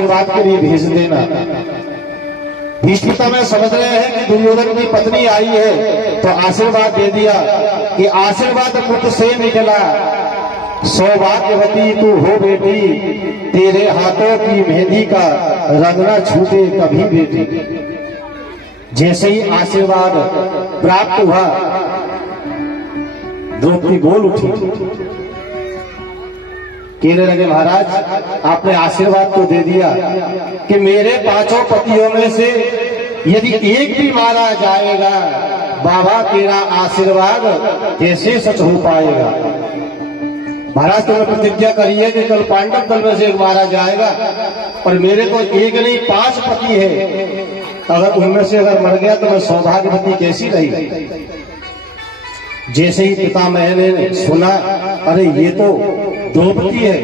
आशीर्वाद के लिए भेज देना। भीष्म में समझ रहे हैं कि दुर्योधन की पत्नी आई है, तो आशीर्वाद दे दिया कि आशीर्वाद मुख से निकला, सौभाग्यवती तू हो बेटी, तेरे हाथों की मेहंदी का रंग न छूटे कभी बेटी। जैसे ही आशीर्वाद प्राप्त हुआ, द्रौपदी बोल उठी, कहने लगे महाराज आपने आशीर्वाद तो दे दिया कि मेरे 5 पतियों में से यदि एक भी मारा जाएगा, बाबा तेरा आशीर्वाद कैसे सच हो पाएगा। महाराज तुमने प्रतिज्ञा करी है कि कल पांडव दल में से एक मारा जाएगा, और मेरे तो एक नहीं 5 पति है, अगर उनमें से अगर मर गया तो मैं सौभाग्यवती कैसी रही। जैसे ही पितामह ने सुना, अरे ये तो द्रौपदी है,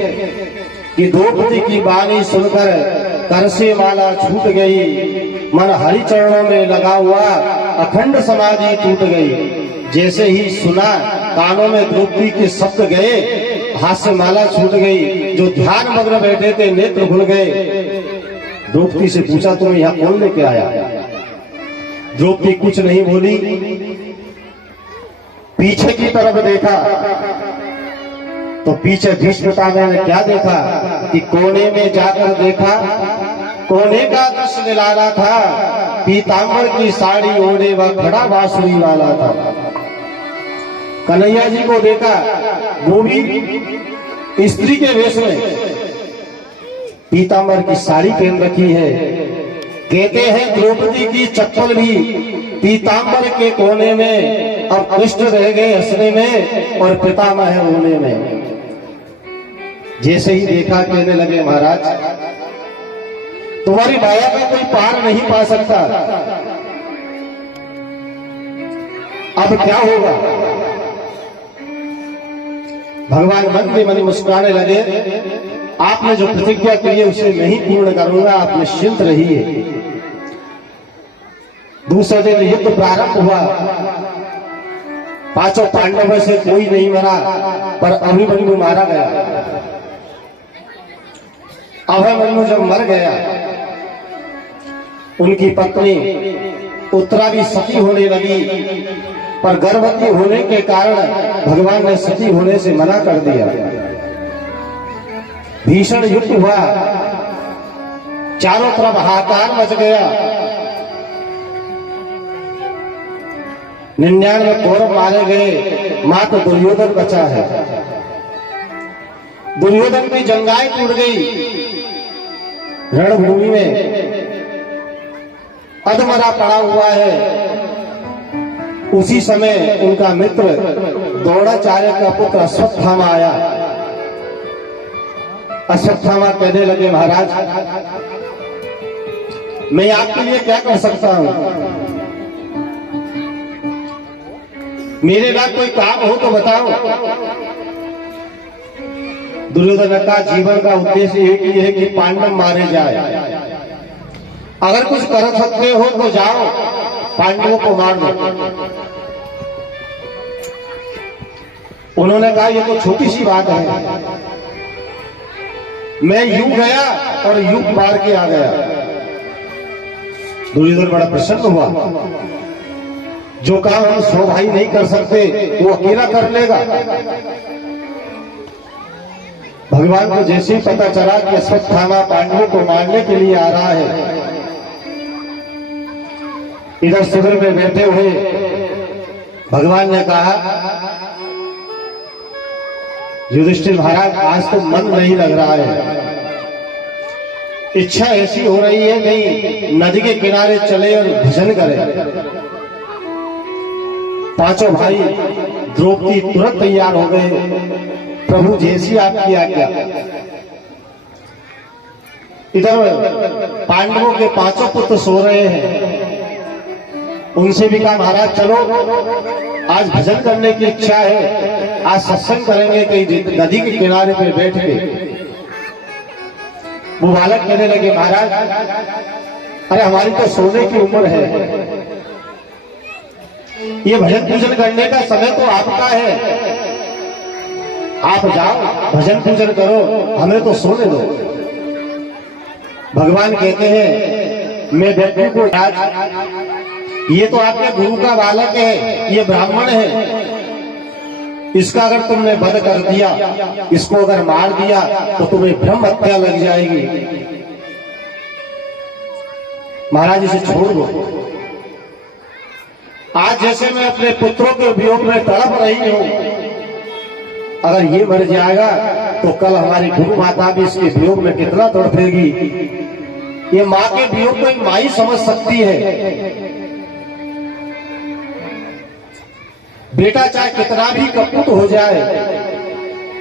कि द्रौपदी की वाणी सुनकर कर से माला छूट गई, मन हरि चरणों में लगा हुआ अखंड समाधि टूट गई। जैसे ही सुना, कानों में द्रौपदी के शब्द गए, हाथ से माला छूट गई, जो ध्यान मग्न बैठे थे नेत्र खुल गए। द्रौपदी से पूछा तुम्हें यहाँ कौन लेके आया। द्रौपदी कुछ नहीं बोली, पीछे की तरफ देखा तो पीछे भीष्म पितामह ने क्या देखा कि कोने में जाकर देखा, कोने का दृश्य निराला था, पीतांबर की साड़ी ओढ़े व खड़ा बांसुरी वाला था। कन्हैया जी को देखा, वो भी स्त्री के वेश में, पीतांबर की साड़ी पहन रखी है। कहते हैं द्रौपदी की चप्पल भी पीतांबर के कोने में, अब कृष्ण रह गए हंसने में और पितामह रोने में। जैसे ही देखा, कहने लगे महाराज तुम्हारी माया का कोई पार नहीं पा सकता, अब क्या होगा। भगवान मन में मन मुस्कुराने लगे, आपने जो प्रतिज्ञा की है उसे मैं ही पूर्ण करूंगा, आप निश्चिंत रहिए। दूसरे दिन युद्ध प्रारंभ हुआ, 5 पांडव में से कोई नहीं मरा, पर अभिमन्यु मारा गया। अभिमन्यु जब मर गया, उनकी पत्नी उत्तरा भी सती होने लगी, पर गर्भवती होने के कारण भगवान ने सती होने से मना कर दिया। भीषण युद्ध हुआ, चारों तरफ हाहाकार मच गया। 99 कौरव मारे गए, मात्र दुर्योधन बचा है। दुर्योधन की जंगाएं टूट गई, रणभूमि में अधमरा पड़ा हुआ है। उसी समय उनका मित्र द्रोणाचार्य का पुत्र अश्वत्थामा आया। अश्वत्थामा कहने लगे महाराज मैं आपके लिए क्या कर सकता हूं, मेरे लिए कोई काम हो तो बताओ। दुर्योधन का जीवन का उद्देश्य एक ही है कि पांडव मारे जाए, अगर कुछ कर सकते हो तो जाओ पांडवों को मार दो। उन्होंने कहा ये तो छोटी सी बात है, मैं यूं गया और यूं मार के आ गया। दुर्योधन बड़ा प्रसन्न हुआ, जो काम हम 100 भाई नहीं कर सकते वो अकेला कर लेगा। भगवान को जैसे ही पता चला कि अश्वत्थामा पांडवों को मारने के लिए आ रहा है, इधर शिविर में बैठे हुए भगवान ने कहा युधिष्ठिर महाराज आज तो मन नहीं लग रहा है, इच्छा ऐसी हो रही है नहीं नदी के किनारे चले और भजन करें। 5 भाई द्रौपदी तुरंत तैयार हो गए, प्रभु जैसी आपकी आज्ञा। इधर पांडवों के 5 पुत्र सो रहे हैं, उनसे भी कहा महाराज चलो आज भजन करने की इच्छा है, आज सत्संग करेंगे कहीं नदी के किनारे पे बैठ के। वो बालक कहने लगे महाराज अरे हमारी तो सोने की उम्र है, ये भजन पूजन करने का समय तो आपका है, आप जाओ भजन पूजन करो, हमें तो सोने दो। भगवान कहते हैं मैं व्यक्ति को आज ये तो आपके गुरु का बालक है, ये ब्राह्मण है, इसका अगर तुमने वध कर दिया, इसको अगर मार दिया तो तुम्हें ब्रह्म हत्या लग जाएगी। महाराज इसे छोड़ दो। आज जैसे मैं अपने पुत्रों के वियोग में तड़प रही हूं, अगर ये मर जाएगा तो कल हमारी गुरु माता भी इसके वियोग में कितना तड़पेगी। ये माँ के वियोग को माँ ही समझ सकती है। बेटा चाहे कितना भी कपूत हो जाए,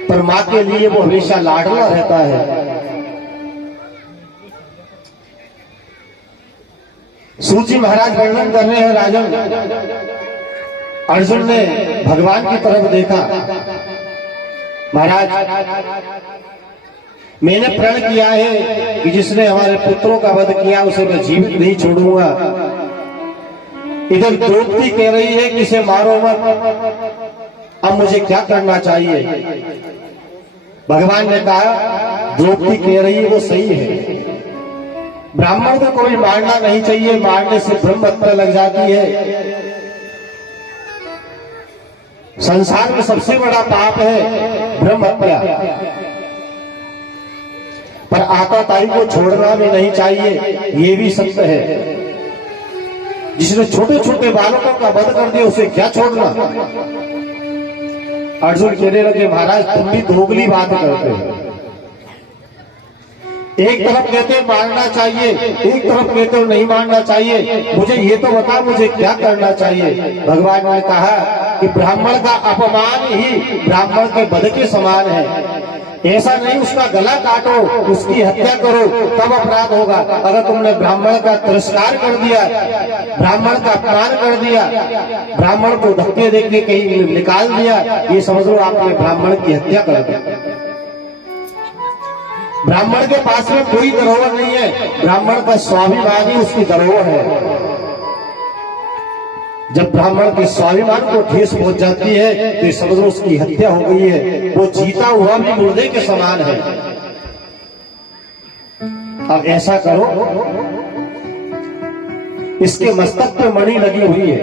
पर माँ के लिए वो हमेशा लाडला रहता है। सूत जी महाराज वर्णन कर रहे हैं, राजन अर्जुन ने भगवान की तरफ देखा, महाराज मैंने प्रण किया है कि जिसने हमारे पुत्रों का वध किया उसे मैं जीवित नहीं छोड़ूंगा। इधर द्रौपदी कह रही है कि इसे मारो मत, अब मुझे क्या करना चाहिए। भगवान ने कहा द्रौपदी कह रही है वो सही है, ब्राह्मण को कोई मारना नहीं चाहिए, मारने से ब्रह्म हत्या लग जाती है। संसार में सबसे बड़ा पाप है ब्रह्म हत्या, पर आताताई को छोड़ना भी नहीं चाहिए, ये भी सत्य है। जिसने छोटे छोटे बालकों का वध कर दिया उसे क्या छोड़ना। अर्जुन कहने लगे महाराज तुम भी दोगली बात करते हो, एक तरफ कहते हो मारना चाहिए, एक तरफ कहते हो नहीं मारना चाहिए, मुझे ये तो बता मुझे क्या करना चाहिए। भगवान ने कहा कि ब्राह्मण का अपमान ही ब्राह्मण के वध के समान है। ऐसा नहीं उसका गला काटो, उसकी हत्या करो तब अपराध होगा। अगर तुमने ब्राह्मण का तिरस्कार कर दिया, ब्राह्मण का अपमान कर दिया, ब्राह्मण को धक्के देके कहीं निकाल दिया, ये समझ लो आपने ब्राह्मण की हत्या कर दी। ब्राह्मण के पास में कोई धरोहर नहीं है, ब्राह्मण का स्वाभिमान ही उसकी धरोहर है। जब ब्राह्मण के स्वाभिमान को ठेस पहुंच जाती है तो समझ लो उसकी हत्या हो गई है, वो जीता हुआ भी मुर्दे के समान है। अब ऐसा करो, इसके मस्तक पे मणि लगी हुई है,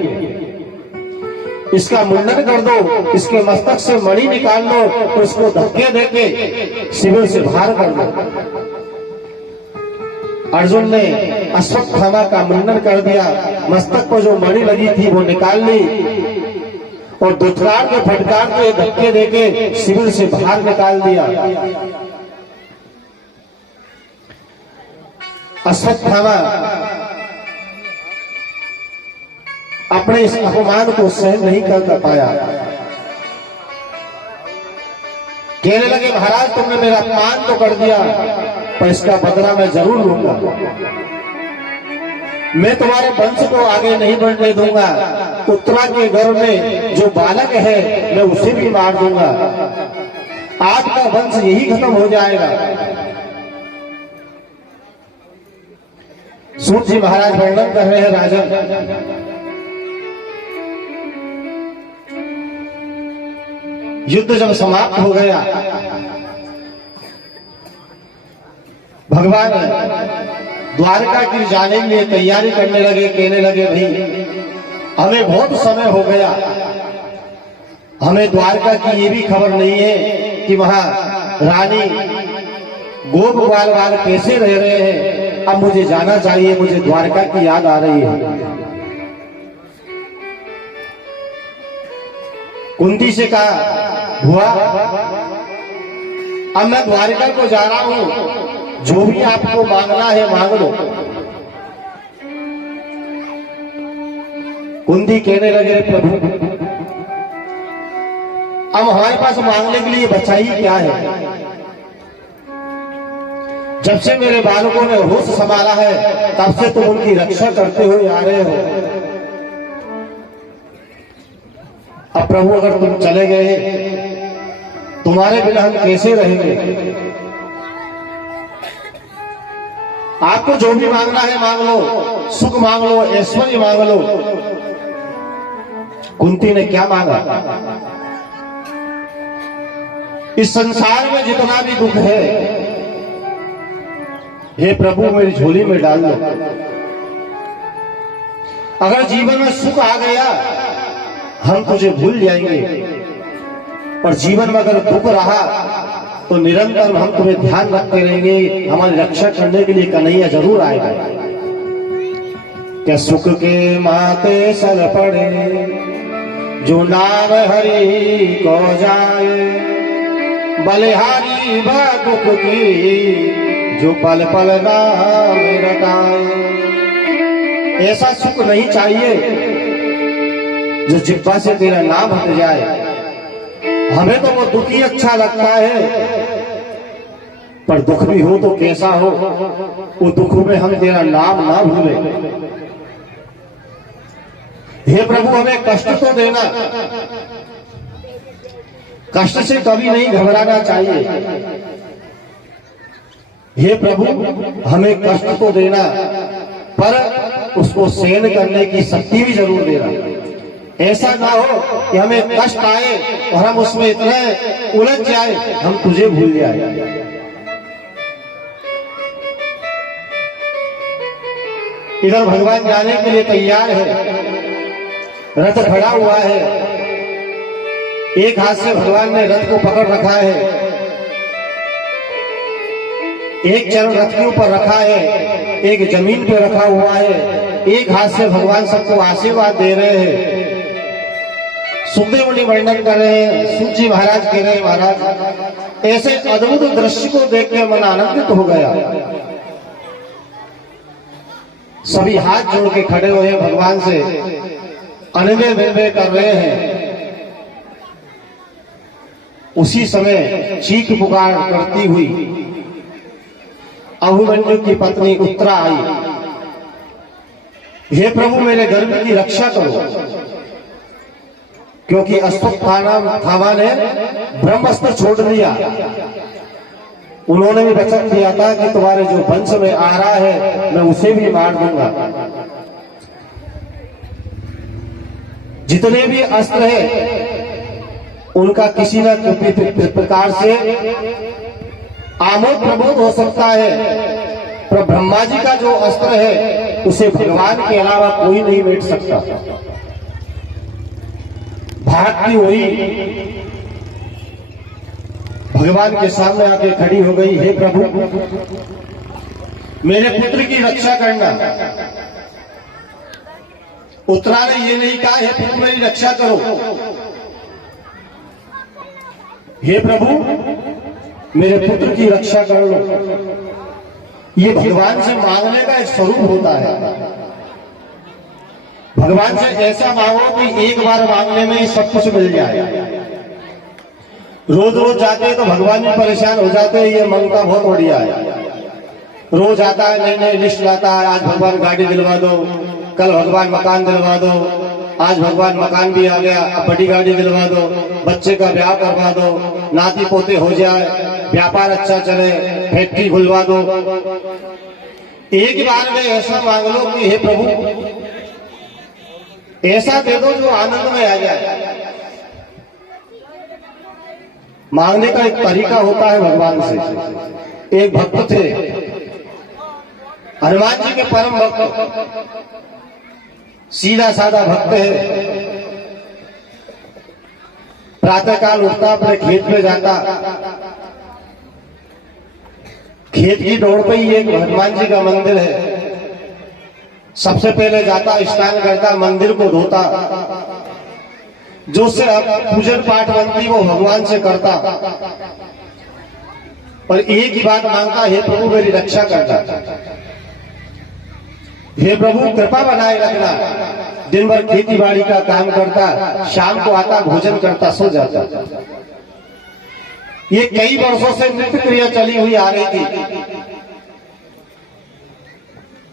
इसका मुंडन कर दो, इसके मस्तक से मणि निकाल लो तो इसको धक्के देके शिविर से बाहर कर दो। अर्जुन ने अश्वत्थामा का मुंडन कर दिया, मस्तक पर जो मणि लगी थी वो निकाल ली और दुथरार के फटकार के धक्के देके शिविर से बाहर निकाल दिया। अश्वत्थामा अपने इस अपमान को सहन नहीं कर पाया, कहने लगे महाराज तुमने मेरा अपमान तो कर दिया पर इसका बदला मैं जरूर लूंगा। मैं तुम्हारे वंश को आगे नहीं बढ़ने दूंगा, उत्तरा के घर में जो बालक है मैं उसे भी मार दूंगा, आपका वंश यही खत्म हो जाएगा। सूत जी महाराज वर्णन कर रहे हैं, राजन युद्ध जब समाप्त हो गया, भगवान द्वारका की जाने के लिए तैयारी करने लगे, कहने लगे भाई हमें बहुत समय हो गया, हमें द्वारका की ये भी खबर नहीं है कि वहां रानी गोप बाल कैसे रह रहे हैं। अब मुझे जाना चाहिए, मुझे द्वारका की याद आ रही है। कुंती से कहा हुआ अब मैं द्वारका को जा रहा हूं, जो भी आपको मांगना है मांग लो। कुंती कहने लगे प्रभु अब हमारे पास मांगने के लिए बचा ही क्या है। जब से मेरे बालकों ने होश संभाला है तब से तुम उनकी रक्षा करते हुए आ रहे हो। अब प्रभु अगर तुम चले गए तुम्हारे बिना हम कैसे रहेंगे। आपको जो भी मांगना है मांग लो, सुख मांग लो, ऐश्वर्य मांग लो। कुंती ने क्या मांगा। इस संसार में जितना भी दुख है हे प्रभु मेरी झोली में डाल दो। अगर जीवन में सुख आ गया हम तुझे भूल जाएंगे, और जीवन में अगर दुख रहा तो निरंतर हम तुम्हें ध्यान रखते रहेंगे, हमारी रक्षा करने के लिए कन्हैया जरूर आएगा। क्या सुख के माथे सर पड़े जो नाम हरि को जाए, बलिहारी बा दुख की जो पल पल नाम रटाए। ऐसा सुख नहीं चाहिए जो जिह्वा से तेरा नाम हट जाए। हमें तो वो दुख ही अच्छा लगता है, पर दुख भी हो तो कैसा हो, वो दुख में हम तेरा नाम ना भूले। हे प्रभु हमें कष्ट तो देना, कष्ट से कभी नहीं घबराना चाहिए। हे प्रभु हमें कष्ट तो देना, पर उसको सहन करने की शक्ति भी जरूर देना। ऐसा ना हो कि हमें कष्ट आए और हम उसमें इतने उलझ जाए हम तुझे भूल जाए। इधर भगवान जाने के लिए तैयार है, रथ खड़ा हुआ है, एक हाथ से भगवान ने रथ को पकड़ रखा है, एक चरण रथ के ऊपर रखा है, एक जमीन पे रखा हुआ है, एक हाथ से भगवान सबको आशीर्वाद दे रहे हैं। सुखदेव मुनि वर्णन कर रहे हैं, सूत जी महाराज कह रहे हैं, महाराज ऐसे अद्भुत दृश्य को देख के मन आनंदित हो गया। सभी हाथ जोड़ के खड़े हुए हैं, भगवान से अनबे बिनबे कर रहे हैं। उसी समय चीख पुकार करती हुई अभिमन्यु की पत्नी उत्तरा आई। हे प्रभु मेरे गर्भ की रक्षा करो, क्योंकि अश्वत्थामा ने ब्रह्मास्त्र छोड़ दिया। उन्होंने भी वचन दिया था कि तुम्हारे जो वंश में आ रहा है मैं उसे भी मार दूंगा। जितने भी अस्त्र है उनका किसी न किसी प्रकार से आमोद प्रमोद हो सकता है, पर ब्रह्मा जी का जो अस्त्र है उसे भगवान के अलावा कोई नहीं मिट सकता। भागती हुई भगवान के सामने आके खड़ी हो गई। हे प्रभु मेरे पुत्र की रक्षा करना। उत्तरा ने ये नहीं कहा हे प्रभु मेरी रक्षा करो, हे प्रभु मेरे पुत्र की रक्षा कर लो। ये भगवान से मांगने का एक स्वरूप होता है। भगवान से ऐसा मांगो कि एक बार मांगने में ही सब कुछ मिल जाए। रोज रोज जाते हैं तो भगवान भी परेशान हो जाते हैं, ये मांगता बहुत बढ़िया है। रोज आता है नई नई लिस्ट लाता है, आज भगवान गाड़ी दिलवा दो, कल भगवान मकान दिलवा दो, आज भगवान मकान भी आ गया, अब बड़ी गाड़ी दिलवा दो, बच्चे का ब्याह करवा दो, नाती पोते हो जाए, व्यापार अच्छा चले, फैक्ट्री खुलवा दो। एक बार में ऐसा मांग लो कि हे प्रभु ऐसा दे दो जो आनंद में आ जाए। मांगने का एक तरीका होता है भगवान से। एक भक्त थे हनुमान जी के परम भक्त, सीधा साधा भक्त है। प्रातःकाल उठता, अपने खेत में जाता, खेत की दौड़ पे ही एक हनुमान जी का मंदिर है। सबसे पहले जाता, स्नान करता, मंदिर को धोता, जो से पूजन पाठ बनती वो भगवान से करता, और एक ही बात मांगता, हे प्रभु मेरी रक्षा करना, हे प्रभु कृपा बनाए रखना। दिन भर खेती बाड़ी का काम करता, शाम को आता, भोजन करता, सो जाता। ये कई वर्षों से नित्य क्रिया चली हुई आ रही थी।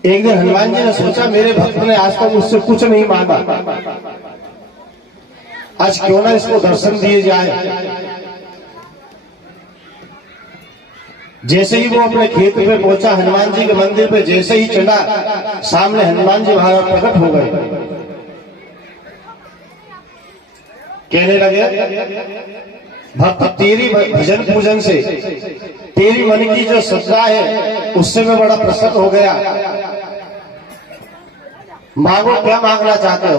एक दिन हनुमान जी ने सोचा मेरे भक्त ने आज तक मुझसे कुछ नहीं मांगा, आज क्यों ना इसको दर्शन दिए जाए। जैसे ही वो अपने खेत पे पहुंचा, हनुमान जी के मंदिर पे जैसे ही चढ़ा, सामने हनुमान जी महाराज प्रकट हो गए। कहने लगे भक्त तेरी भजन पूजन से, तेरी मन की जो श्रद्धा है उससे मैं बड़ा प्रसन्न हो गया। मांगो, क्या मांगना चाहते हो?